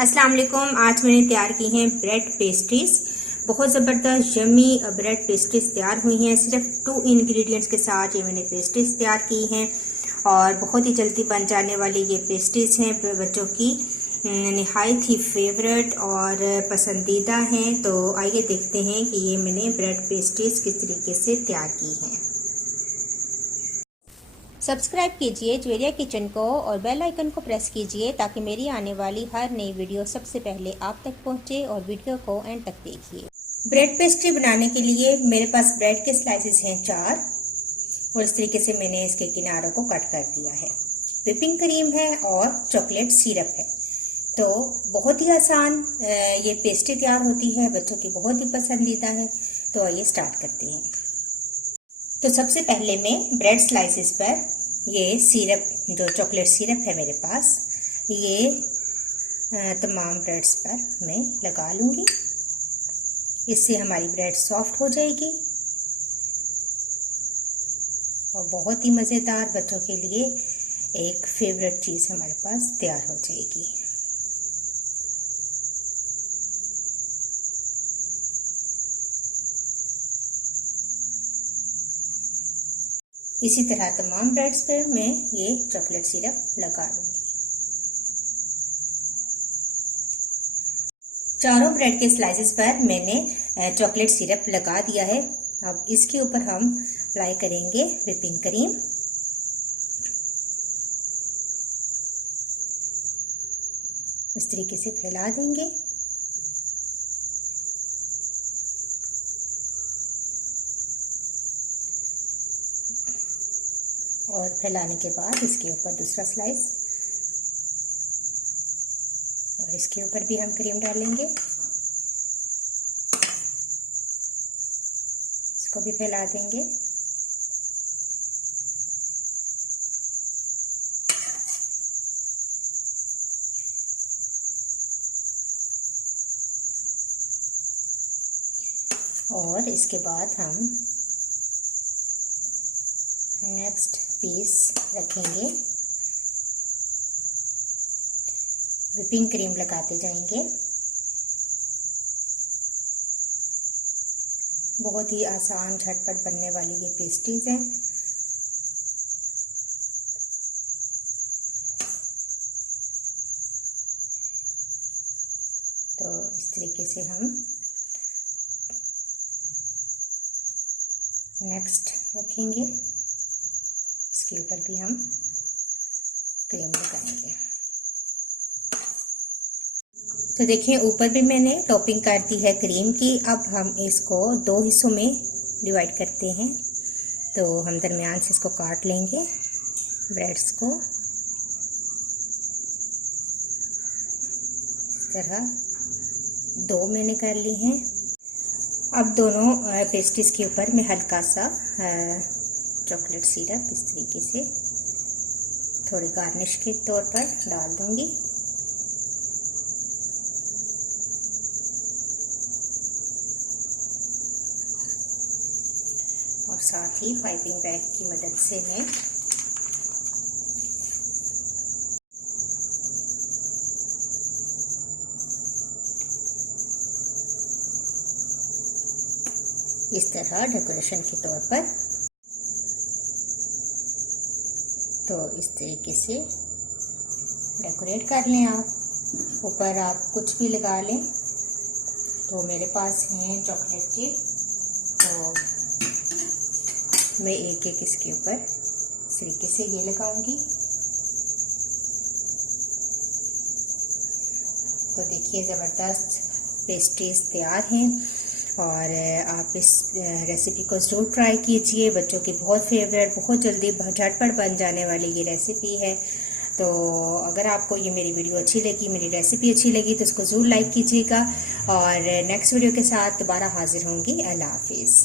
अस्सलाम वालेकुम। आज मैंने तैयार की हैं ब्रेड पेस्ट्रीज। बहुत ज़बरदस्त यमी ब्रेड पेस्ट्रीज तैयार हुई हैं। सिर्फ 2 इंग्रेडिएंट्स के साथ ये मैंने पेस्ट्रीज तैयार की हैं और बहुत ही जल्दी बन जाने वाली ये पेस्ट्रीज हैं। बच्चों की नहायत ही फेवरेट और पसंदीदा हैं। तो आइए देखते हैं कि ये मैंने ब्रेड पेस्ट्रीज किस तरीके से तैयार की हैं। सब्सक्राइब कीजिए ज्वेरिया किचन को और बेल आइकन को प्रेस कीजिए ताकि मेरी आने वाली हर नई वीडियो सबसे पहले आप तक पहुंचे और वीडियो को एंड तक देखिए। ब्रेड पेस्ट्री बनाने के लिए मेरे पास ब्रेड के स्लाइसेस हैं 4 और इस तरीके से मैंने इसके किनारों को कट कर दिया है। व्हिपिंग क्रीम है और चॉकलेट सिरप है। तो बहुत ही आसान ये पेस्ट्री तैयार होती है, बच्चों की बहुत ही पसंदीदा है। तो आइए स्टार्ट करते हैं। तो सबसे पहले मैं ब्रेड स्लाइसेस पर ये सिरप, जो चॉकलेट सिरप है मेरे पास, ये तमाम ब्रेड्स पर मैं लगा लूँगी। इससे हमारी ब्रेड सॉफ्ट हो जाएगी और बहुत ही मज़ेदार, बच्चों के लिए एक फेवरेट चीज़ हमारे पास तैयार हो जाएगी। इसी तरह तमाम ब्रेड्स पर मैं ये चॉकलेट सिरप लगा लूँगी। चारों ब्रेड के स्लाइसेस पर मैंने चॉकलेट सिरप लगा दिया है। अब इसके ऊपर हम अप्लाई करेंगे व्हिपिंग क्रीम। इस तरीके से फैला देंगे। और फैलाने के बाद इसके ऊपर दूसरा स्लाइस और इसके ऊपर भी हम क्रीम डालेंगे। इसको भी फैला देंगे। और इसके बाद हम नेक्स्ट पीस रखेंगे। व्हिपिंग क्रीम लगाते जाएंगे। बहुत ही आसान झटपट बनने वाली ये पेस्ट्रीज हैं। तो इस तरीके से हम नेक्स्ट रखेंगे। इसके ऊपर भी हम क्रीम लगाएंगे। तो देखिए, ऊपर भी मैंने टॉपिंग कर दी है क्रीम की। अब हम इसको 2 हिस्सों में डिवाइड करते हैं। तो हम दरमियान से इसको काट लेंगे ब्रेड्स को। इस तरह 2 मैंने कर ली हैं। अब दोनों पेस्ट्रीज के ऊपर मैं हल्का सा चॉकलेट सिरप इस तरीके से थोड़ी गार्निश के तौर पर डाल दूंगी। और साथ ही पाइपिंग बैग की मदद से मैं इस तरह डेकोरेशन के तौर पर, तो इस तरीके से डेकोरेट कर लें आप। ऊपर आप कुछ भी लगा लें। तो मेरे पास हैं चॉकलेट चिप, तो मैं एक एक इसके ऊपर इस तरीके से ये लगाऊंगी। तो देखिए, ज़बरदस्त पेस्ट्रीज तैयार हैं और आप इस रेसिपी को ज़रूर ट्राई कीजिए। बच्चों की बहुत फेवरेट, बहुत जल्दी झटपट बन जाने वाली ये रेसिपी है। तो अगर आपको ये मेरी वीडियो अच्छी लगी, मेरी रेसिपी अच्छी लगी, तो इसको ज़रूर लाइक कीजिएगा। और नेक्स्ट वीडियो के साथ दोबारा हाजिर होंगी। अल्लाह हाफिज़।